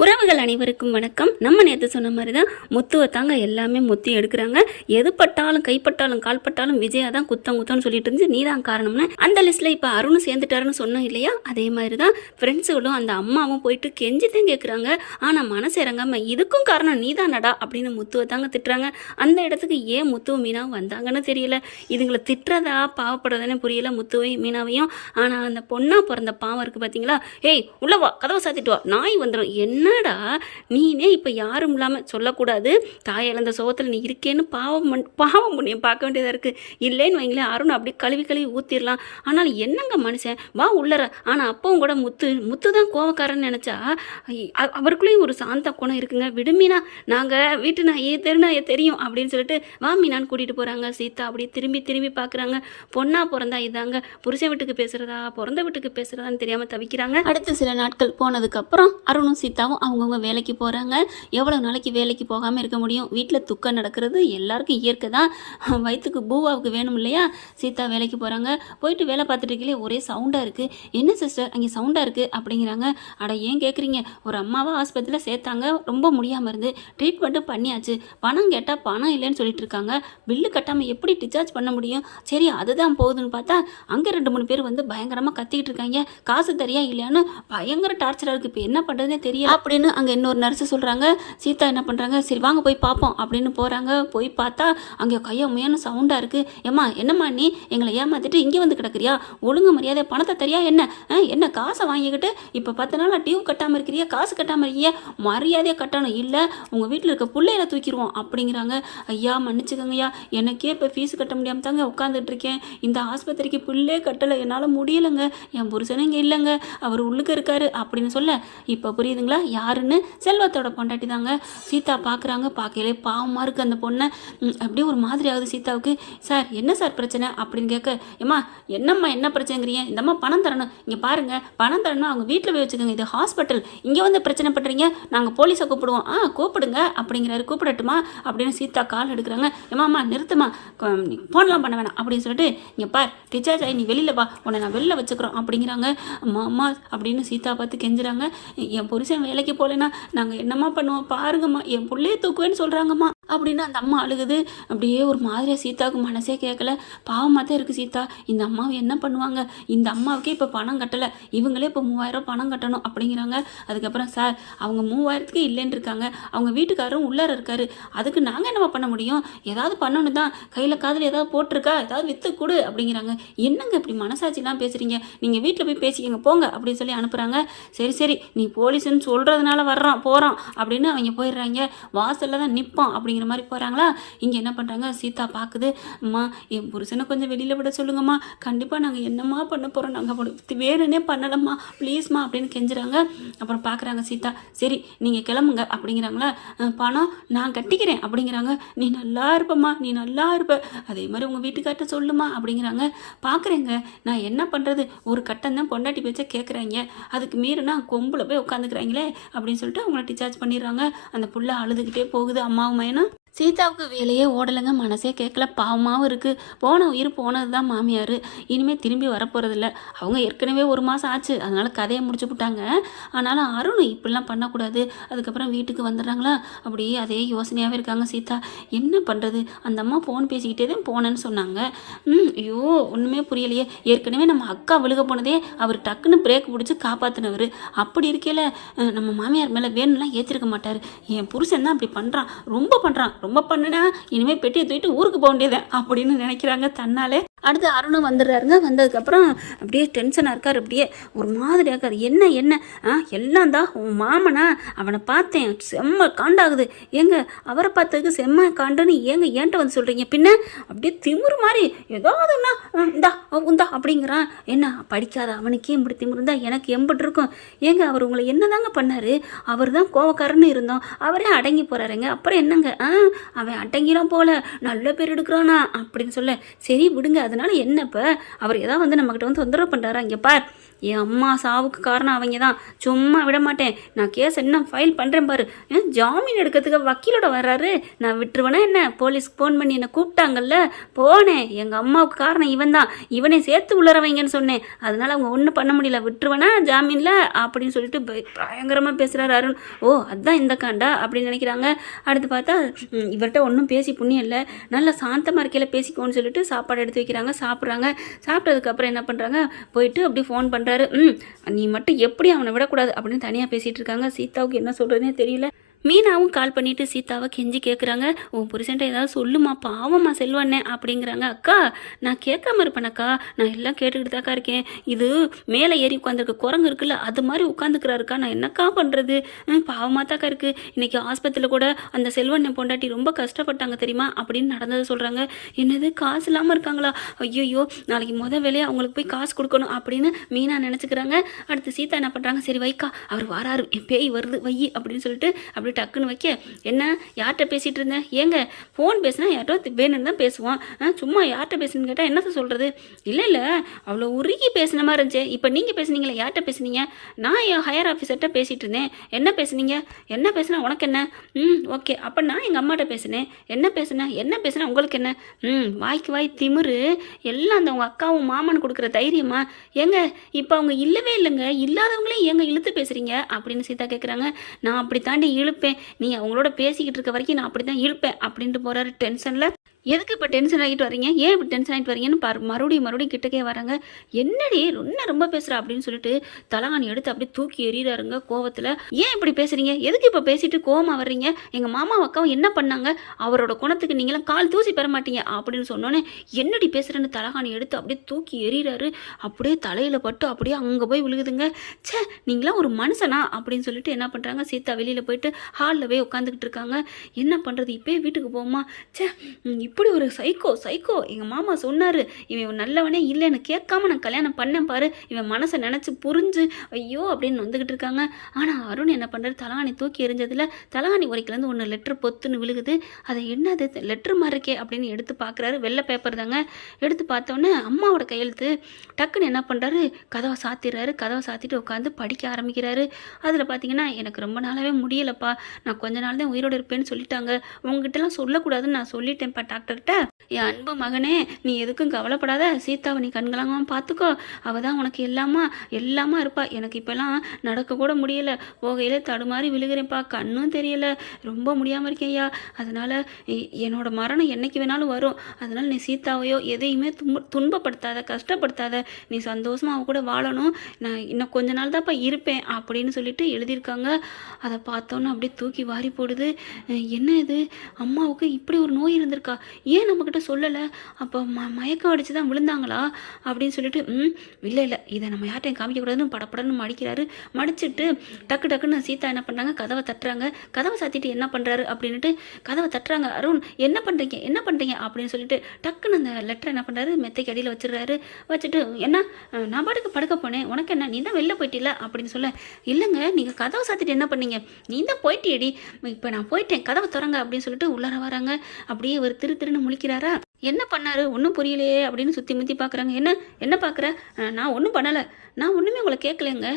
உறவுகள் அனைவருக்கும் வணக்கம். நம்ம நேற்று சொன்ன மாதிரி தான் முத்துவை தாங்க எல்லாமே முத்தி எடுக்கிறாங்க. எது பட்டாலும் கைப்பட்டாலும் கால்பட்டாலும் விஜயா தான் குத்தம்னு சொல்லிட்டு இருந்துச்சு. நீ தான் காரணம்னு அந்த லிஸ்ட்டில் இப்போ அருணும் சேர்ந்துட்டாருன்னு சொன்னோம் இல்லையா? அதே மாதிரி தான் ஃப்ரெண்ட்ஸுகளும் அந்த அம்மாவும் போயிட்டு கெஞ்சி தான் கேட்குறாங்க. ஆனால் மனசு இறங்காமல் இதுக்கும் காரணம் நீ தானடா அப்படின்னு முத்துவை தாங்க திட்டுறாங்க. அந்த இடத்துக்கு ஏன் முத்துவும் மீனாவும் வந்தாங்கன்னு தெரியல. இதுங்களை திட்டுறதா பாவப்படுறதானே புரியல முத்துவையும் மீனாவையும். ஆனால் அந்த பொண்ணா பிறந்த பாவம் இருக்குது பார்த்தீங்களா? ஏய் உள்ளவா, கதவை சாத்திட்டு வா, நாய் வந்துடும். என்னடா நீனே இப்போ யாரும் இல்லாமல் சொல்லக்கூடாது, தாய் இழந்த சோகத்தில் நீ இருக்கேன்னு பாவம் புண்ணியம் பார்க்க வேண்டியதாக இருக்குது. இல்லைன்னு வைங்களேன், அருண் அப்படி கழுவி ஊற்றிடலாம். ஆனால் என்னங்க மனுஷன் வா உள்ளற. ஆனால் அப்பவும் கூட முத்து தான் கோவக்காரன்னு நினச்சா அவருக்குள்ளேயும் ஒரு சாந்த குணம் இருக்குங்க. விடுமீனா, நாங்கள் வீட்டு நாயே தெருநாயே தெரியும் அப்படின்னு சொல்லிட்டு வா மீனான்னு கூட்டிகிட்டு போகிறாங்க. சீதா அப்படி திரும்பி பார்க்குறாங்க. பொண்ணா பிறந்தா இதாங்க, புருஷன் வீட்டுக்கு பேசுகிறதா பிறந்த வீட்டுக்கு பேசுகிறதான்னு தெரியாமல் தவிக்கிறாங்க. அடுத்த சில நாட்கள் போனதுக்கப்புறம் அருணும் சீதாவும் அவங்கவுங்க வேலைக்கு போகிறாங்க. எவ்வளோ நாளைக்கு வேலைக்கு போகாமல் இருக்க முடியும்? வீட்டில் துக்கம் நடக்கிறது எல்லாருக்கும் இயற்கை தான். வயிற்றுக்கு பூவாவுக்கு வேணும் இல்லையா? சீதா வேலைக்கு போகிறாங்க. போயிட்டு வேலை பார்த்துட்டு இருக்கலே ஒரே சவுண்டாக இருக்குது. என்ன சிஸ்டர் அங்கே சவுண்டாக இருக்குது அப்படிங்கிறாங்க. அட ஏன் கேட்குறீங்க, ஒரு அம்மாவை ஆஸ்பத்திரியில் சேர்த்தாங்க, ரொம்ப முடியாமல் இருந்து ட்ரீட்மெண்ட்டும் பண்ணியாச்சு. பணம் கேட்டால் பணம் இல்லைன்னு சொல்லிட்டு இருக்காங்க. பில்லு கட்டாமல் எப்படி டிஸ்சார்ஜ் பண்ண முடியும்? சரி அதுதான் போகுதுன்னு பார்த்தா அங்கே 2-3 பேர் வந்து பயங்கரமாக கத்திக்கிட்டு இருக்காங்க. காசு தரியா இல்லையான்னு பயங்கர டார்ச்சராக இருக்குது. இப்போ என்ன பண்ணுறதுனே தெரியல அப்படின்னு அங்கே இன்னொரு நர்ஸு சொல்கிறாங்க. சீதா என்ன பண்ணுறாங்க, சரி வாங்க போய் பார்ப்போம் அப்படின்னு போகிறாங்க. போய் பார்த்தா அங்கே கையம்மையான சவுண்டாக இருக்குது. ஏம்மா என்னம்மா நீ எங்களை ஏமாற்றிட்டு இங்கே வந்து கிடக்குறியா? ஒழுங்கு மரியாதை பணத்தை தெரியா என்ன காசை வாங்கிக்கிட்டு இப்போ 10 நாளாக டியூ கட்டாமல் இருக்கிறியா, காசு கட்டாமல் இருக்கியா? மரியாதையாக கட்டணும், இல்லை உங்கள் வீட்டில் இருக்க பிள்ளையில தூக்கிடுவோம் அப்படிங்கிறாங்க. ஐயா மன்னிச்சுக்கங்கய்யா, எனக்கே இப்போ ஃபீஸ் கட்ட முடியாமல் தாங்க உட்காந்துட்டு இருக்கேன். இந்த ஆஸ்பத்திரிக்கு பிள்ளை கட்டலை, என்னால் முடியலைங்க. என் புருஷனும் இங்கே இல்லைங்க, அவர் உள்ளுக்கு இருக்காரு அப்படின்னு சொல்ல இப்போ புரியுதுங்களா யாருன்னு? செல்வத்தோட பொண்டாட்டி தாங்க. சீதா பார்க்குறாங்க. பார்க்கலே பாவமாக இருக்குது அந்த பொண்ணை. அப்படியே ஒரு மாதிரி ஆகுது சீதாவுக்கு. சார் என்ன சார் பிரச்சனை அப்படின்னு கேட்க, ஏம்மா என்னம்மா என்ன பிரச்சனைங்கிறீங்க? இந்தம்மா பணம் தரணும், இங்கே பாருங்கள் பணம் தரணும், அவங்க வீட்டில் போய் வச்சுக்கோங்க, இது ஹாஸ்பிட்டல், இங்கே வந்து பிரச்சனை பண்ணுறீங்க, நாங்கள் போலீஸை கூப்பிடுவோம். கூப்பிடுங்க அப்படிங்கிறாரு. கூப்பிடட்டுமா அப்படின்னு சீதா கால் எடுக்கிறாங்க. ஏமாம்மா நிறுத்துமா, ஃபோன்லாம் பண்ண வேணாம் அப்படின்னு சொல்லிட்டு, இங்கே பார் டிச்சார்ஜ் ஆகி நீ வெளியில் வா, உன்னை நான் வெளில வச்சுக்கிறோம் அப்படிங்கிறாங்க. அம்மா அப்படின்னு சீதா பார்த்து கெஞ்சுறாங்க. என் புருஷன் வேலைக்கு போகலன்னா நாங்கள் என்னம்மா பண்ணுவோம் பாருங்கம்மா, என் பிள்ளையே தூக்குவேன்னு சொல்கிறாங்கம்மா அப்படின்னு அந்த அம்மா அழுகுது. அப்படியே ஒரு மாதிரியாக சீதாவுக்கு மனசே கேட்கல. பாவமாக தான் இருக்குது சீதா. இந்த அம்மாவை என்ன பண்ணுவாங்க? இந்த அம்மாவுக்கே இப்போ பணம் கட்டலை, இவங்களே இப்போ 3000 பணம் கட்டணும் அப்படிங்கிறாங்க. அதுக்கப்புறம் சார் அவங்க 3000க்கு இல்லைன்னு இருக்காங்க, அவங்க வீட்டுக்காரரும் உள்ளார இருக்காரு, அதுக்கு நாங்கள் என்னம்மா பண்ண முடியும்? ஏதாவது பண்ணணும் தான், கையில் காதில் ஏதாவது போட்டிருக்கா, ஏதாவது விற்று கொடு அப்படிங்கிறாங்க. என்னங்க இப்படி மனசாட்சிலாம் பேசுகிறீங்க, நீங்கள் வீட்டில் போய் பேசிக்கங்க போங்க அப்படின்னு சொல்லி அனுப்புகிறாங்க. சரி நீ போலீஸ்ன்னு சொல்கிறதுனால போகிறோம் அப்படின்னு அவங்க போயிடுறாங்க. வாசலில் தான் நிற்போம் அப்படிங்கிற மாதிரி போகிறாங்களா? இங்கே என்ன பண்ணுறாங்க, சீதா பார்க்குது. அம்மா என் புருஷனை கொஞ்சம் வெளியில் விட சொல்லுங்கம்மா, கண்டிப்பாக நாங்கள் என்னம்மா பண்ண போகிறோம், நாங்கள் வேணுன்னே பண்ணலம்மா ப்ளீஸ்மா அப்படின்னு கெஞ்சுறாங்க. அப்புறம் பார்க்குறாங்க சீதா. சரி நீங்கள் கிளம்புங்க அப்படிங்கிறாங்களா. பணம் நான் கட்டிக்கிறேன் அப்படிங்கிறாங்க. நீ நல்லா இருப்பம்மா, நீ நல்லா இருப்ப, அதே மாதிரி உங்கள் வீட்டுக்கார்ட்ட சொல்லுமா அப்படிங்கிறாங்க. பார்க்குறேங்க நான் என்ன பண்ணுறது, ஒரு கட்டம் தான் பொண்டாட்டி பேச்சை கேட்குறாங்க, அதுக்கு மீறினா கொம்பில் போய் உட்காந்துக்கிறாங்களே அப்படின்னு சொல்லிட்டு அவங்கள டிஸ்சார்ஜ் பண்ணிடுறாங்க. அந்த புள்ள அழுதுகிட்டே போகுது. அம்மாவும் மையனா சீதாவுக்கு வேலையே ஓடலைங்க, மனசே கேட்கல, பாவமாகவும் இருக்குது. போன உயிர் போனது தான் மாமியார், இனிமேல் திரும்பி வரப்போகிறதில்ல. அவங்க ஏற்கனவே 1 மாதம் ஆச்சு, அதனால் கதையை முடிச்சு விட்டாங்க. ஆனாலும் அருண் இப்படிலாம் பண்ணக்கூடாது. அதுக்கப்புறம் வீட்டுக்கு வந்துடுறாங்களா, அப்படியே அதே யோசனையாகவே இருக்காங்க சீதா. என்ன பண்ணுறது? அந்த அம்மா ஃபோன் பேசிக்கிட்டே தான் போனேன்னு சொன்னாங்க. ஐயோ ஒன்றுமே புரியலையே. ஏற்கனவே நம்ம அக்கா விழுக போனதே அவர் டக்குன்னு பிரேக் பிடிச்சி காப்பாற்றினவர். அப்படி இருக்கையில் நம்ம மாமியார் மேலே வேணும்லாம் ஏற்றிருக்க மாட்டார். என் புருஷன் தான் அப்படி பண்ணுறான், ரொம்ப பண்ணுனா இனிமேல் பெட்டியை தூக்கிட்டு ஊருக்கு போக வேண்டியது அப்படின்னு நினைக்கிறாங்க தன்னாலே. அடுத்து அருணும் வந்துடுறாருங்க. வந்ததுக்கப்புறம் அப்படியே டென்ஷனாக இருக்கார், அப்படியே ஒரு மாதிரியாக இருக்கார். என்ன எல்லாம் தான் உன் மாமனா, அவனை பார்த்தேன் செம்ம காண்டாகுது. ஏங்க அவரை பார்த்ததுக்கு செம்ம காண்டுன்னு ஏங்க ஏன்ட்ட வந்து சொல்கிறீங்க? பின்ன அப்படியே திமுரு மாதிரி ஏதாவதுன்னா உந்தா அப்படிங்கிறான். என்ன படிக்காத அவனுக்கே இப்படி திமுருந்தா எனக்கு எம்பிட்டு இருக்கும்? ஏங்க அவர் உங்களை என்ன தாங்க பண்ணார்? அவர் தான் கோவக்காரன்னு இருந்தோம், அவரே அடங்கி போகிறாருங்க. அப்புறம் என்னங்க அவன் அடங்கிலாம் போல நல்ல பேர் எடுக்கிறானா அப்படின்னு சொல்ல, சரி விடுங்க, அதனால என்ன இப்போ அவர் ஏதாவது வந்து நம்மகிட்ட வந்து தொந்தரவு பண்ணுறாரா? இங்கே பார் என் அம்மா சாவுக்கு காரணம் அவங்க தான், சும்மா விட மாட்டேன், நான் கேஸ் இன்னும் ஃபைல் பண்ணுறேன் பாரு. ஜாமீன் எடுக்கிறதுக்கு வக்கீலோட வர்றாரு, நான் விட்டுருவேனா என்ன? போலீஸ்க்கு ஃபோன் பண்ணி என்னை கூப்பிட்டாங்கல்ல, போனேன். எங்கள் அம்மாவுக்கு காரணம் இவன் தான், இவனை சேர்த்து உள்ளர வைங்கன்னு சொன்னேன், அதனால அவங்க ஒன்றும் பண்ண முடியல, விட்டுருவேனா ஜாமீனில் அப்படின்னு சொல்லிட்டு பயங்கரமாக பேசுகிறாரு அருண். ஓ அதுதான் இந்த காண்டா அப்படின்னு நினைக்கிறாங்க. அடுத்து பார்த்தா இவர்கிட்ட ஒன்றும் பேசி புண்ணியம் இல்லை, நல்லா சாந்தமாக இருக்கையில் பேசிக்கோன்னு சொல்லிட்டு சாப்பாடு எடுத்து வைக்கிறாங்க. சாப்பிட்றாங்க. சாப்பிட்டதுக்கப்புறம் என்ன பண்ணுறாங்க, போயிட்டு அப்படி ஃபோன் பண்ணுறாரு. நீ மட்டும் எப்படி அவனை விடக்கூடாது அப்படின்னு தனியாக பேசிகிட்டு இருக்காங்க. சீதாவுக்கு என்ன சொல்கிறதுனே தெரியல. மீனாவும் கால் பண்ணிவிட்டு சீதாவை கெஞ்சி கேட்குறாங்க, உன் புருஷன்ட்ட ஏதாவது சொல்லுமா, பாவம்மா செல்வண்ணே அப்படிங்கிறாங்க. அக்கா நான் கேட்காம இருப்பேனக்கா, நான் எல்லாம் கேட்டுக்கிட்டு தாக்கா இருக்கேன், இது மேலே ஏறி உட்காந்துருக்க குரங்கு இருக்குல்ல அது மாதிரி உட்காந்துக்கிறாருக்கா, நான் என்னக்கா பண்ணுறது, பாவமாக தாக்கா இருக்குது. இன்றைக்கி ஆஸ்பத்திரியில் கூட அந்த செல்வண்ணை பொண்டாட்டி ரொம்ப கஷ்டப்பட்டாங்க தெரியுமா அப்படின்னு நடந்ததை சொல்கிறாங்க. என்னது காசு இல்லாமல் இருக்காங்களா, ஐயோ நாளைக்கு வேலையை அவங்களுக்கு போய் காசு கொடுக்கணும் அப்படின்னு மீனா நினச்சிக்கிறாங்க. அடுத்து சீதா என்ன பண்ணுறாங்க, சரி வைக்கா அவர் வராரு, என் பேய் வருது வை அப்படின்னு சொல்லிட்டு அப்படி டக்குன்னு வைக்க, என்ன யார்கிட்ட பேசிகிட்டு இருந்தேன், ஏங்க ஃபோன் பேசினா யார்ட்டோ வேணும்னு தான் பேசுவான், சும்மா யார்கிட்ட பேசுன்னு கேட்டால் என்னத்த சொல்கிறது, இல்லை அவ்வளோ உருகி பேசின மாதிரி இருந்துச்சு, இப்போ நீங்கள் பேசுனீங்களே யார்கிட்ட பேசுனீங்க, நான் என் ஹையர் ஆஃபீஸர்கிட்ட பேசிகிட்டு இருந்தேன், என்ன பேசுனீங்க, என்ன பேசுனா உனக்கு என்ன, ஓகே அப்போ நான் எங்கள் அம்மாட்ட பேசினேன், என்ன பேசுனா உங்களுக்கு என்ன, வாய்க்கு வாய் திமிரு எல்லாம் அந்த உங்கள் அக்காவும் மாமன் கொடுக்குற தைரியமா, ஏங்க இப்போ அவங்க இல்லவே இல்லைங்க, இல்லாதவங்களே ஏங்க இழுத்து பேசுகிறீங்க அப்படின்னு சீதா கேட்குறாங்க. நான் அப்படி தாண்டி இழுப்பேன், நீ அவங்களோட பேசிக்கிட்டு இருக்க வரைக்கும் நான் அப்படி தான் இருப்பேன் அப்படின்ட்டு போகிறாரு டென்ஷனில். எதுக்கு இப்போ டென்ஷன் ஆகிட்டு வரீங்க, ஏன் இப்படி டென்ஷன் ஆகிட்டு வரீங்கன்னு மறுபடியும் கிட்டக்கே வராங்க. என்னடி ரொம்ப பேசுகிறா அப்படின்னு சொல்லிட்டு தலகாணி எடுத்து அப்படியே தூக்கி எறிகிறாருங்க கோவத்தில். ஏன் இப்படி பேசுகிறீங்க, எதுக்கு இப்போ பேசிட்டு கோவமாக வர்றீங்க, எங்கள் மாமா அக்காவும் என்ன பண்ணாங்க, அவரோட குணத்துக்கு நீங்களாம் கால் தூசி பெற மாட்டீங்க அப்படின்னு சொன்னோன்னே என்னடி பேசுகிறேன்னு தலகாணி எடுத்து அப்படியே தூக்கி எறிகிறாரு. அப்படியே தலையில் பட்டு அப்படியே அங்கே போய் விழுகுதுங்க. சே நீங்களாம் ஒரு மனுஷனா அப்படின்னு சொல்லிட்டு என்ன பண்ணுறாங்க, சீதா வெளியில் போயிட்டு ஹாலில் போய் உட்காந்துக்கிட்டு இருக்காங்க. என்ன பண்ணுறது, இப்போயே வீட்டுக்கு போகுமா, சே இப்படி ஒரு சைக்கோ எங்கள் மாமா சொன்னார், இவன் நல்லவனே இல்லைன்னு கேட்காம நான் கல்யாணம் பண்ணேன் பாரு, இவன் மனசை நினச்சி புரிஞ்சு ஐயோ அப்படின்னு வந்துக்கிட்டு இருக்காங்க. ஆனால் அருண் என்ன பண்ணுறாரு, தலகாணி தூக்கி எறிஞ்சதில் தலகாணி உரைக்கிலேருந்து ஒன்று லெட்ரு பொத்துன்னு விழுகுது. அதை என்னது லெட்ரு மாதிரி இருக்கே அப்படின்னு எடுத்து பார்க்குறாரு. வெள்ளை பேப்பர் தாங்க. எடுத்து பார்த்தோன்னே அம்மாவோட கையெழுத்து. டக்குன்னு என்ன பண்ணுறாரு, கதவை சாத்திடுறாரு. கதவை சாத்திட்டு உட்காந்து படிக்க ஆரம்பிக்கிறாரு. அதில் பார்த்தீங்கன்னா எனக்கு ரொம்ப நாளாகவே முடியலப்பா, நான் கொஞ்ச நாள் தான் உயிரோடு இருப்பேன்னு சொல்லிட்டாங்க, உங்ககிட்டலாம் சொல்லக்கூடாதுன்னு நான் சொல்லிட்டேன்ப்பா டாக்டர்கிட்ட, என் அன்பு மகனே நீ எதுக்கும் கவலைப்படாத, சீதாவை நீ கண்களாங்காமல் பார்த்துக்கோ, அவள் தான் உனக்கு எல்லாமா இருப்பா, எனக்கு இப்போல்லாம் நடக்கக்கூட முடியலை, போகையில் தடுமாறி விழுகிறேன்ப்பா, கண்ணும் தெரியலை, ரொம்ப முடியாமல் இருக்கேன்யா, அதனால் என்னோட மரணம் என்னைக்கு வேணாலும் வரும், அதனால் நீ சீதாவையோ எதையுமே துன்பப்படுத்தாத, கஷ்டப்படுத்தாத, நீ சந்தோஷமாக அவ கூட வாழணும், நான் இன்னும் கொஞ்ச நாள் தான்ப்பா இருப்பேன் அப்படின்னு சொல்லிட்டு எழுதியிருக்காங்க. அதை பார்த்தோன்னே அப்படியே தூக்கி வாரி போடுது. என்ன இது, அம்மாவுக்கு இப்படி ஒரு நோய் இருந்திருக்கா, ஏன் நம்மக்கிட்ட சொல்லலை, அப்போ மயக்கம் அடித்து தான் விழுந்தாங்களா அப்படின்னு சொல்லிட்டு இல்லை இதை நம்ம யார்ட்டையும் காமிக்கக்கூடாதுன்னு படப்படன்னு மடிக்கிறாரு. மடிச்சுட்டு டக்குன்னு சீதா என்ன பண்ணுறாங்க, கதவை தட்டுறாங்க. கதவை சாத்திட்டு என்ன பண்ணுறாரு அப்படின்ட்டு கதவை தட்டுறாங்க. அருண் என்ன பண்ணுறீங்க அப்படின்னு சொல்லிட்டு டக்குன்னு அந்த லெட்டரை என்ன பண்ணுறாரு, மெத்தைக்கு அடியில் வச்சிடுறாரு. வச்சுட்டு என்ன நான் பாட்டுக்கு படுக்க போனேன், உனக்கு என்ன, நீ தான் வெளில போயிட்டில அப்படின்னு சொல்ல, இல்லைங்க நீங்கள் கதவை சாத்திட்டு என்ன பண்ணீங்க, நீ தான் போயிட்டியடி, இப்போ நான் போயிட்டேன் கதவை திறங்க அப்படின்னு சொல்லிட்டு உள்ளார வராங்க. அப்படியே ஒரு திருன்னு முழிக்கிறாரா. என்ன பண்ணாரு ஒன்றும் புரியலையே அப்படின்னு சுற்றி முற்றி பார்க்குறாங்க. என்ன பார்க்குற, நான் ஒன்றும் பண்ணலை, நான் ஒன்றுமே உங்களை கேட்கலைங்க,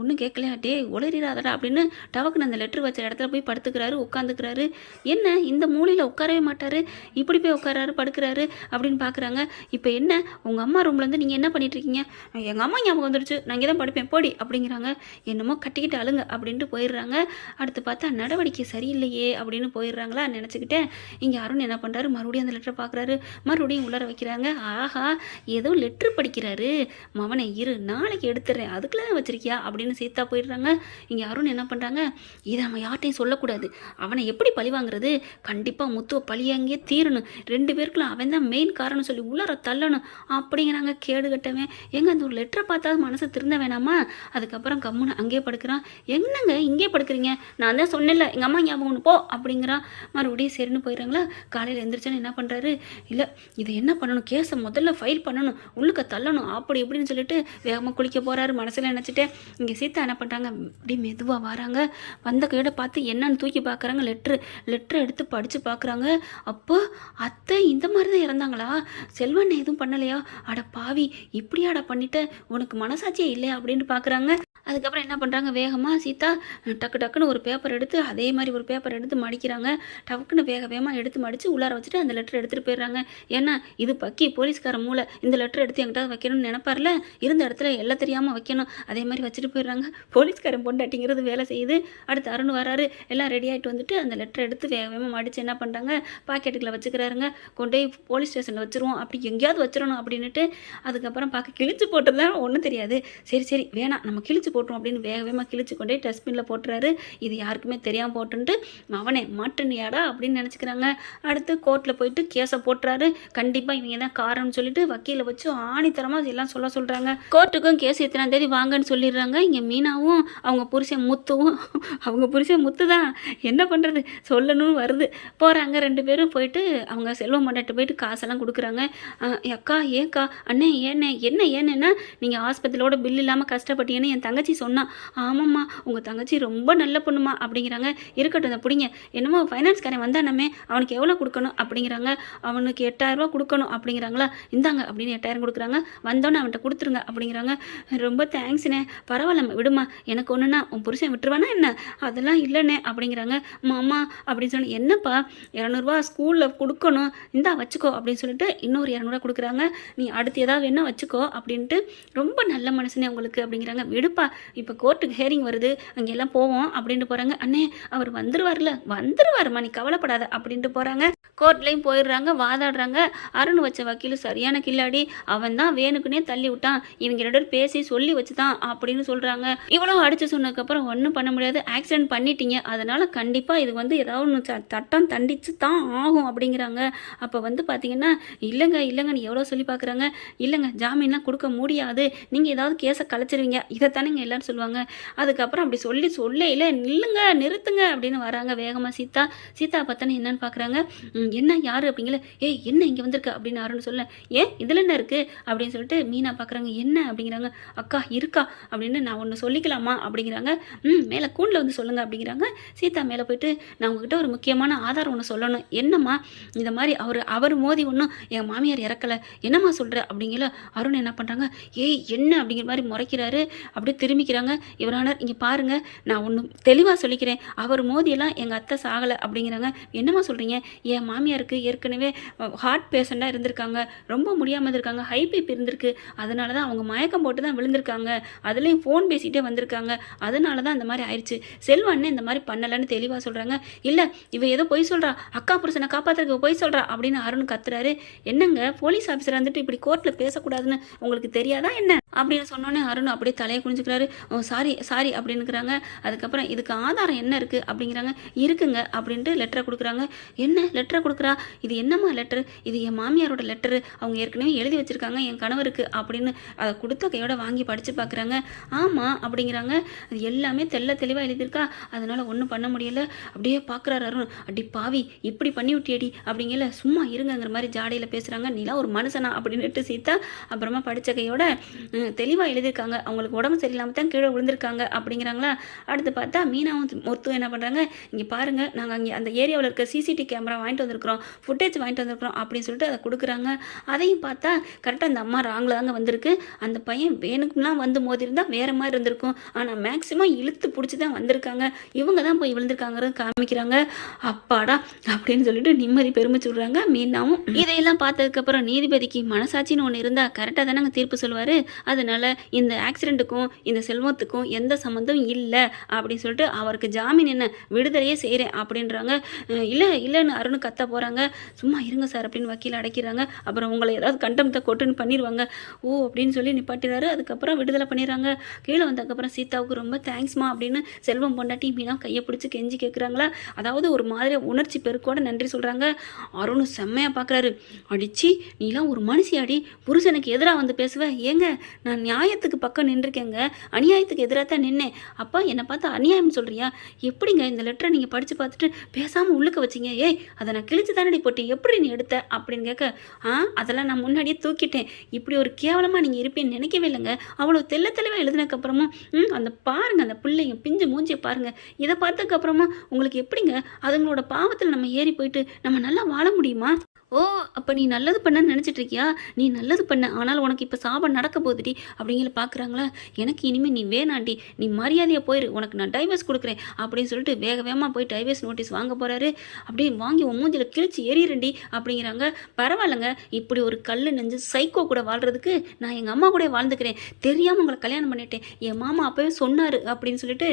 ஒன்றும் கேட்கலையா, டே உளறிடாதடா அப்படின்னு டவக்குன்னு அந்த லெட்ரு வச்ச இடத்துல போய் படுத்துக்கிறாரு, உட்காந்துக்கிறாரு. என்ன இந்த மூலையில் உட்காரவே மாட்டார், இப்படி போய் உட்காராரு படுக்கிறாரு அப்படின்னு பார்க்குறாங்க. இப்போ என்ன உங்கள் அம்மா ரூம்லேருந்து நீங்கள் என்ன பண்ணிட்டுருக்கீங்க, எங்கள் அம்மா ஞாபகம் வந்துடுச்சு, நான் இங்கே தான் படுப்பேன் போடி அப்படிங்கிறாங்க. என்னமோ கட்டிக்கிட்டு அழுங்க அப்படின்ட்டு போயிடுறாங்க. அடுத்து பார்த்தா நடவடிக்கை சரியில்லையே அப்படின்னு போயிடுறாங்களா நினச்சிக்கிட்டேன். இங்கே அருண் என்ன பண்ணுறாரு, மறுபடியும் அந்த லெட்டரை பார்க்குறாரு. மறுபடியும் உள்ளார வைக்கிறாங்க. ஆஹா ஏதோ லெட்ரு படிக்கிறாரு, மவனை இரு நாளைக்கு எடுத்துடுறேன், அதுக்குள்ளே வச்சிருக்கியா அப்படின்னு சீதா போயிடுறாங்க. இங்கே அருண் என்ன பண்ணுறாங்க, இதை நம்ம யார்ட்டையும் சொல்லக்கூடாது, அவனை எப்படி பழி வாங்குறது, கண்டிப்பாக முத்துவை பழியாங்கியே தீரணும், 2 பேருக்குள்ள அவன் தான் மெயின் காரணம் சொல்லி உள்ளார தள்ளணும் அப்படிங்கிறாங்க. கேடு கட்டவன் எங்க அந்த ஒரு லெட்டரை பார்த்தாது மனசை திருந்த வேணாமா. அதுக்கப்புறம் கம்முன்னு அங்கேயே படுக்கிறான். என்னங்க இங்கே படுக்கிறீங்க, நான் தான் சொன்னேன்ல எங்கள் அம்மா ஞாபகம் ஒன்று போ அப்படிங்கிறான். மறுபடியும் சரின்னு போயிடுறாங்களா. காலையில் எந்திரிச்சான்னு என்ன பண்ணுறாரு, இல்லை இதை என்ன பண்ணணும், கேஸை முதல்ல ஃபைல் பண்ணணும், உள்ளுக்க தள்ளணும் அப்படி இப்படின்னு சொல்லிட்டு வேகமாக குளிக்க போகிறாரு மனசில் நினச்சிட்டு. இங்கே சீதா என்ன பண்ணுறாங்க, அப்படி மெதுவாக வராங்க. வந்த கையோட பார்த்து என்னன்னு தூக்கி பார்க்குறாங்க. லெட்ரு எடுத்து படித்து பார்க்குறாங்க. அப்போ அத்தை இந்த மாதிரி தான் இறந்தாங்களா? செல்வண்ண எதுவும் பண்ணலையா? அட பாவி, இப்படியாடா பண்ணிட்ட, உனக்கு மனசாட்சியே இல்லையா அப்படின்னு பார்க்குறாங்க. அதுக்கப்புறம் என்ன பண்ணுறாங்க, வேகமாக சீதா டக்கு டக்குன்னு ஒரு பேப்பர் எடுத்து அதே மாதிரி ஒரு பேப்பர் எடுத்து மடிக்கிறாங்க. டக்குன்னு வேகமாக எடுத்து மடித்து உள்ளார வச்சுட்டு அந்த லெட்டர் எடுத்துகிட்டு போயிடுறாங்க. ஏன்னா இது பக்கி போலீஸ்கார மூளை, இந்த லெட்டர் எடுத்து எங்கிட்ட வைக்கணும்னு நினைப்பார்ல, இருந்த இடத்துல எல்லாம் தெரியாமல் வைக்கணும், அதே மாதிரி வச்சுட்டு போயிடுறாங்க. போலீஸ்காரன் பொண்டாட்டிங்கிறது வேலை செய்யுது. அடுத்து அருண் வராரு, எல்லாம் ரெடி ஆகிட்டு வந்துட்டு அந்த லெட்டர் எடுத்து வேகமாக மடித்து என்ன பண்ணுறாங்க, பாக்கெட்டுக்குள்ள வச்சுக்கிறாருங்க. கொண்டு போய் போலீஸ் ஸ்டேஷனில் வச்சுருவோம், அப்படி எங்கேயாவது வச்சிடணும் அப்படின்ட்டு. அதுக்கப்புறம் பார்க்க கிழிச்சு போட்டதுதான் ஒன்றும் தெரியாது. சரி வேணாம், நம்ம கிழிச்சு போட்டோம் அப்படின்னு வேகமாக கிழிச்சு கொண்டே டஸ்ட்பினில் போட்டுறாரு. இது யாருக்குமே தெரியாமல் போட்டுன்ட்டு அவனே மாட்டனியாடா அப்படின்னு நினச்சிக்கிறாங்க. அடுத்து கோர்ட்டில் போயிட்டு கேஸை போட்டுறாரு. கண்டிப்பாக இவங்க தான் காரணம்னு சொல்லிட்டு வக்கீலை வச்சு ஆணித்தரமாக எல்லாம் சொல்கிறாங்க. கோர்ட்டுக்கும் கேஸ் எத்தனாம் தேதி வாங்கன்னு சொல்லிடுறாங்க. இங்கே மீனாவும் அவங்க புருஷன் முத்துவும், அவங்க புருஷன் முத்து தான், என்ன பண்ணுறது சொல்லணும்னு வருது. போகிறாங்க ரெண்டு பேரும். போயிட்டு அவங்க செல்வம் மண்டாட்டு போயிட்டு காசெல்லாம் கொடுக்குறாங்க. அக்கா ஏக்கா அண்ணே ஏன்னா நீங்கள் ஆஸ்பத்திரியோட பில் இல்லாமல் கஷ்டப்பட்டீங்கன்னு என் தங்கச்சி சொன்னா. ஆமாம்மா, உங்கள் தங்கச்சி ரொம்ப நல்ல பொண்ணுமா அப்படிங்கிறாங்க. இருக்கட்டும், இந்த பிடிங்க, என்னமோ ஃபைனான்ஸ்காரன் வந்தானமே அவனுக்கு எவ்வளோ கொடுக்கணும் அப்படிங்கிறாங்க. அவனுக்கு 8000 கொடுக்கணும் அப்படிங்கிறாங்களா. இந்தாங்க அப்படின்னு 8000 கொடுக்குறாங்க. வந்தோன்னே அவன்கிட்ட கொடுத்துருங்க அப்படிங்கிறாங்க. ரொம்ப தேங்க்ஸ்ண்ணே, பரவாயில்ல விடுமா, எனக்கு ஒன்றுனா உன் புருஷன் விட்டுருவானா என்ன? அதெல்லாம் இல்லைண்ணே அப்படிங்கிறாங்க. மாமா அப்படின்னு சொல்லி, என்னப்பா 200 ஸ்கூலில் கொடுக்கணும், இந்தா வச்சுக்கோ அப்படின்னு சொல்லிட்டு இன்னொரு 200 கொடுக்குறாங்க. நீ அடுத்து ஏதாவது வேணா வச்சுக்கோ அப்படின்ட்டு. ரொம்ப நல்ல மனசுனே உங்களுக்கு அப்படிங்கிறாங்க. விடுப்பா, இப்போ கோர்ட்டுக்கு ஹேரிங் வருது, அங்கெல்லாம் போவோம் அப்படின்ட்டு போகிறாங்க. அண்ணே அவர் வந்துருவாருமா, நீ கவலைப்படாத அப்படின்ட்டு போகிறாங்க. கோர்ட்லேயும் போயிடுறாங்க, வாதாடுறாங்க. அருண் வச்ச வக்கீல் சரியான கில்லாடி, அவன் தான் வேணுக்குன்னே தள்ளி விட்டான், இவங்க 2 பேரும் பேசி சொல்லி வச்சுதான் அப்படின்னு சொல்கிறாங்க. இவ்வளோ அடித்து சொன்னதுக்கப்புறம் ஒன்றும் பண்ண முடியாது, ஆக்சிடென்ட் பண்ணிட்டீங்க, அதனால் கண்டிப்பாக இது ஏதாவது ஒன்று தட்டம் தண்டிச்சு தான் ஆகும் அப்படிங்கிறாங்க. அப்போ பார்த்தீங்கன்னா இல்லைங்க நீ எவ்வளோ சொல்லி பார்க்குறாங்க. இல்லைங்க, ஜாமீன்லாம் கொடுக்க முடியாது, நீங்கள் ஏதாவது கேஸை கலைச்சிருவீங்க, இதைத்தானேங்க எல்லாரும் சொல்லுவாங்க. அதுக்கப்புறம் அப்படி சொல்லையில் நிறுத்துங்க அப்படின்னு வராங்க வேகமாக. சீதா பார்த்தானே என்னன்னு பார்க்குறாங்க. என்ன யார் அப்படிங்கல. ஏய் என்ன இங்கே வந்திருக்க அப்படின்னு அருண் சொல்ல. ஏன் இதில் என்ன இருக்குது அப்படின்னு சொல்லிட்டு மீனா பார்க்குறாங்க. என்ன அப்படிங்கிறாங்க. அக்கா இருக்கா அப்படின்னு, நான் ஒன்று சொல்லிக்கலாமா அப்படிங்கிறாங்க. மேலே கூண்டில் வந்து சொல்லுங்கள் அப்படிங்கிறாங்க. சீதா மேலே போயிட்டு, நான் உங்ககிட்ட ஒரு முக்கியமான ஆதாரம் ஒன்று சொல்லணும். என்னம்மா, இந்த மாதிரி அவர் மோதி ஒன்றும் என் மாமியார் இறக்கலை, என்னம்மா சொல்கிற அப்படிங்கல. அருண் என்ன பண்ணுறாங்க, ஏய் என்ன அப்படிங்கிற மாதிரி முறைக்கிறாரு. அப்படியே திரும்பிக்கிறாங்க. இவரானர் இங்கே பாருங்கள், நான் ஒன்று தெளிவாக சொல்லிக்கிறேன், அவர் மோதியெல்லாம் எங்கள் அத்தை சாகலை அப்படிங்கிறாங்க. என்னம்மா சொல்கிறீங்க, என் மாமியாருக்கு ஏற்கனவே ஹார்ட் பேஷண்ட்டாக இருந்திருக்காங்க, ரொம்ப முடியாமல் இருக்காங்க, ஹை பிபி இருந்திருக்கு, அதனால தான் அவங்க மயக்கம் போட்டு தான் விழுந்திருக்காங்க, அதுலேயும் ஃபோன் பேசிகிட்டே வந்திருக்காங்க, அதனால தான் அந்த மாதிரி ஆயிடுச்சு, செல்வண்ணே இந்த மாதிரி பண்ணலைன்னு தெளிவாக சொல்கிறாங்க. இல்லை இவ ஏதோ பொய் சொல்கிறா, அக்கா புருஷனை காப்பாற்றுறதுக்கு பொய் சொல்கிறா அப்படின்னு அருண் கத்துறாரு. என்னங்க போலீஸ் ஆஃபீஸர் வந்துட்டு இப்படி கோர்ட்டில் பேசக்கூடாதுன்னு உங்களுக்கு தெரியாதா என்ன அப்படின்னு சொன்னோன்னே அருண் அப்படியே தலையை குனிஞ்சுக்கிறாரு. சாரி அப்படின்னுக்கிறாங்க. அதுக்கப்புறம் இதுக்கு ஆதாரம் என்ன இருக்குது அப்படிங்கிறாங்க. இருக்குங்க அப்படின்ட்டு லெட்டரை கொடுக்குறாங்க. என்ன லெட்டரை கொடுக்குறா, இது என்னம்மா லெட்டரு, இது என் மாமியாரோட லெட்டரு, அவங்க ஏற்கனவே எழுதி வச்சுருக்காங்க என் கணவருக்கு அப்படின்னு அதை கொடுத்த கையோட வாங்கி படித்து பார்க்குறாங்க. ஆமாம் அப்படிங்கிறாங்க. அது எல்லாமே தெளிவாக எழுதியிருக்கா, அதனால் ஒன்றும் பண்ண முடியலை. அப்படியே பார்க்குறாரு அருண். அடி பாவி, இப்படி பண்ணி விட்டியடி அப்படிங்கல. சும்மா இருங்கிற மாதிரி ஜாடையில் பேசுகிறாங்க. நீலாம் ஒரு மனுஷனா அப்படின்ட்டு சீதா அப்புறமா படித்த கையோட தெளிவாக எழுதியிருக்காங்க, அவங்களுக்கு உடம்பு சரியில்லாமல் தான் கீழே விழுந்திருக்காங்க அப்படிங்கிறாங்களா. அடுத்து பார்த்தா மீனாவும் முத்துவும் என்ன பண்ணுறாங்க, இங்கே பாருங்கள், நாங்கள் அங்கே அந்த ஏரியாவில் இருக்க சிசிடிவி கேமரா வாங்கிட்டு வந்திருக்கிறோம், ஃபுட்டேஜ் வாங்கிட்டு வந்திருக்கிறோம் அப்படின்னு சொல்லிட்டு அதை கொடுக்குறாங்க. அதையும் பார்த்தா கரெக்டாக அந்த அம்மா ராங்கில் தாங்க வந்திருக்கு. அந்த பையன் வேணுக்குலாம் வந்து மோதிருந்தால் வேறு மாதிரி இருந்திருக்கும், ஆனால் மேக்ஸிமம் இழுத்து பிடிச்சி தான் வந்திருக்காங்க, இவங்க தான் போய் விழுந்திருக்காங்கிறது காமிக்கிறாங்க. அப்பாடா அப்படின்னு சொல்லிட்டு நிம்மதி பெருமிச்சு விடுறாங்க மீனாவும். இதையெல்லாம் பார்த்ததுக்கப்புறம் நீதிபதிக்கு மனசாட்சின்னு ஒன்று இருந்தால் கரெக்டாக தானே தீர்ப்பு சொல்லுவார். அதனால இந்த ஆக்சிடெண்ட்டுக்கும் இந்த செல்வத்துக்கும் எந்த சம்மந்தம் இல்லை அப்படின்னு சொல்லிட்டு அவருக்கு ஜாமீன் என்ன விடுதலையே செய்கிறேன் அப்படின்றாங்க. இல்லைன்னு அருண் கத்த போகிறாங்க. சும்மா இருங்க சார் அப்படின்னு வக்கீல் அடைக்கிறாங்க. அப்புறம் உங்களை ஏதாவது கண்டெம்ட்டை கொட்டுன்னு பண்ணிடுவாங்க ஓ அப்படின்னு சொல்லி நிப்பாட்டிடுறாரு. அதுக்கப்புறம் விடுதலை பண்ணிடுறாங்க. கீழே வந்ததுக்கப்புறம் சீதாவுக்கு ரொம்ப தேங்க்ஸ்மா அப்படின்னு செல்வம் பொண்டாட்டி மீனா கையை பிடிச்சி கெஞ்சி கேட்குறாங்களா. அதாவது ஒரு மாதிரி உணர்ச்சி பெருக்கோட நன்றி சொல்கிறாங்க. அருண் செம்மையாக பார்க்குறாரு. அடிச்சு நீலாம் ஒரு மனுஷி அடி, புருஷனுக்கு எதிராக வந்து பேசுவேன், ஏங்க நான் நியாயத்துக்கு பக்கம் நின்றுருக்கேங்க, அநியாயத்துக்கு எதிராக தான் நின்னேன். அப்பா என்னை பார்த்து அநியாயம் சொல்கிறியா? எப்படிங்க இந்த லெட்டரை நீங்கள் படித்து பார்த்துட்டு பேசாமல் உள்ளுக்க வச்சிங்க? ஏய் அதை நான் கிழிச்சு தானடி போட்டு எப்படி நீ எடுத்த அப்படின்னு கேட்க, அதெல்லாம் நான் முன்னாடியே தூக்கிட்டேன். இப்படி ஒரு கேவலமாக நீங்கள் இருப்பேன்னு நினைக்கவே இல்லைங்க. அவ்வளோ தெளிவாக எழுதினதுக்கப்புறமும் அந்த பாருங்கள், அந்த பிள்ளைங்க பிஞ்சு மூஞ்சியை பாருங்கள். இதை பார்த்ததுக்கப்புறமா உங்களுக்கு எப்படிங்க அதுங்களோட பாவத்தில் நம்ம ஏறி போயிட்டு நம்ம நல்லா வாழ முடியுமா? ஓ அப்போ நீ நல்லது பண்ணன்னு நினச்சிட்டு இருக்கியா? நீ நல்லது பண்ண, ஆனால் உனக்கு இப்போ சாபம் நடக்க போகுதுடி அப்படிங்கிற பார்க்குறாங்களா? எனக்கு இனிமேல் நீ வேணாண்டி, நீ மரியாதையாக போயிரு, உனக்கு நான் டைவர்ஸ் கொடுக்குறேன் அப்படின்னு சொல்லிட்டு வேக வேகமாக போய் டைவர்ஸ் நோட்டீஸ் வாங்க போகிறாரு. அப்படியே வாங்கி உன் மூஞ்சில் கிழிச்சு எறியறண்டி அப்படிங்கிறாங்க. பரவாயில்லைங்க, இப்படி ஒரு கல் நெஞ்சு சைக்கோ கூட வாழ்கிறதுக்கு நான் எங்கள் அம்மா கூட வாழ்ந்துக்கிறேன். தெரியாமல் உங்களை கல்யாணம் பண்ணிட்டேன், என் மாமா அப்போவே சொன்னார் அப்படின்னு சொல்லிட்டு,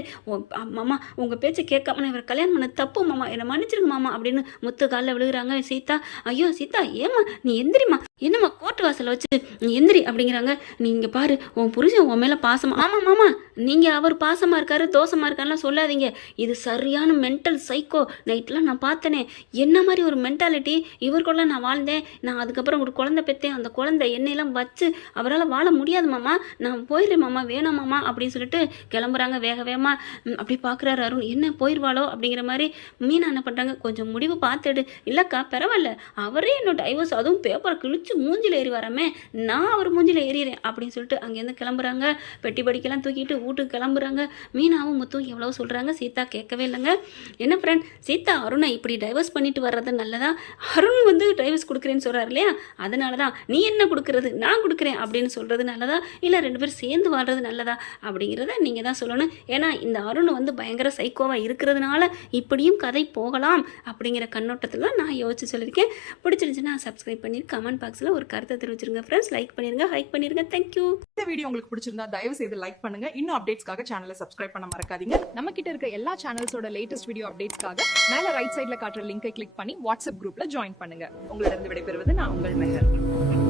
மாமா உங்கள் பேச்சை கேட்காம நான் இவரை கல்யாணம் பண்ண தப்பு மாமா, என்னை மன்னிச்சிருங்க மாமா அப்படின்னு முத்து காலில் விழுகிறாங்க. சீதா, ஐயோ சீதா ஏமா நீ எந்திரிமா, என்னம்மா கோர்ட்டு வாசலில் வச்சு நீ எந்திரி அப்படிங்கிறாங்க. நீங்கள் பாரு உன் புருஷன் உன் மேலே பாசமா? ஆமாம் மாமா, நீங்கள் அவர் பாசமாக இருக்காரு தோசமாக இருக்காருலாம் சொல்லாதீங்க. இது சரியான மென்டல் சைக்கோ. நைட்லாம் நான் பார்த்தனே, என்ன மாதிரி ஒரு மென்டாலிட்டி இவருக்குள்ள நான் வாழ்ந்தேன். நான் அதுக்கப்புறம் ஒரு குழந்தை பெற்றேன். அந்த குழந்தை என்னையெல்லாம் வச்சு அவரால் வாழ முடியாது மாமா, நான் போயிடுறேன் மாமா, வேணாம் மாமா அப்படின்னு சொல்லிட்டு கிளம்புறாங்க வேக வேகமாக. அப்படி பார்க்குறாரு அருண், என்ன போயிடுவாளோ அப்படிங்கிற மாதிரி. மீனா என்ன பண்ணுறாங்க, கொஞ்சம் முடிவு பார்த்துடு. இல்லைக்கா பரவாயில்ல, அவரே இன்னும் டைவர்ஸ், அதுவும் பேப்பரை கிழிச்சு மூஞ்சில் ஏறி வராமே, நான் அவர் மூஞ்சில் ஏறிறேன் அப்படின்னு சொல்லிட்டு அங்கேருந்து கிளம்புறாங்க. பெட்டி படிக்கெல்லாம் தூக்கிட்டு வீட்டுக்கு கிளம்புறாங்க. மீனாவும் முத்தும் எவ்வளோ சொல்கிறாங்க, சீதா கேட்கவே இல்லைங்க. என்ன ஃப்ரெண்ட், சீதா அருணை இப்படி டைவர்ஸ் பண்ணிட்டு வர்றது நல்லதா? அருண் வந்து டைவர்ஸ் கொடுக்குறேன்னு சொல்கிறார் இல்லையா, அதனால தான் நீ என்ன கொடுக்குறது நான் கொடுக்குறேன் அப்படின்னு சொல்கிறது நல்லதா, இல்லை ரெண்டு பேரும் சேர்ந்து வாழ்றது நல்லதா அப்படிங்கிறத நீங்கள் தான் சொல்லணும். ஏன்னா இந்த அருண் வந்து பயங்கர சைக்கோவாக இருக்கிறதுனால இப்படியும் கதை போகலாம் அப்படிங்கிற கண்ணோட்டத்தில் நான் யோசிச்சு சொல்லியிருக்கேன். பிடிச்சிருந்துச்சுன்னா சப்ஸ்கிரைப் பண்ணி கமெண்ட் பாக்ஸில் ஒரு கருத்தை தெரிவிச்சிருங்க ஃப்ரெண்ட்ஸ். லைக் பண்ணிருங்க, ஹைக் பண்ணிருங்க. தேங்க்யூ. இந்த வீடியோ உங்களுக்கு பிடிச்சிருந்தா தயவு செய்து லைக் பண்ணுங்க. இன்னும் அப்டேட்ஸ்க்காக சேனலை சப்ஸ்கிரைப் பண்ண மறக்காதீங்க. நம்ம கிட்ட இருக்க எல்லா சேனல்ஸோட லேட்டஸ்ட் வீடியோ அப்டேட்ஸ்க்காக மேல ரைட் சைடுல காட்டுற லிங்கை கிளிக் பண்ணி வாட்ஸ்அப் குரூப்ல ஜாயின் பண்ணுங்க. உங்களிடம் விடைபெறுவது நான் உங்கள் மெஹர்.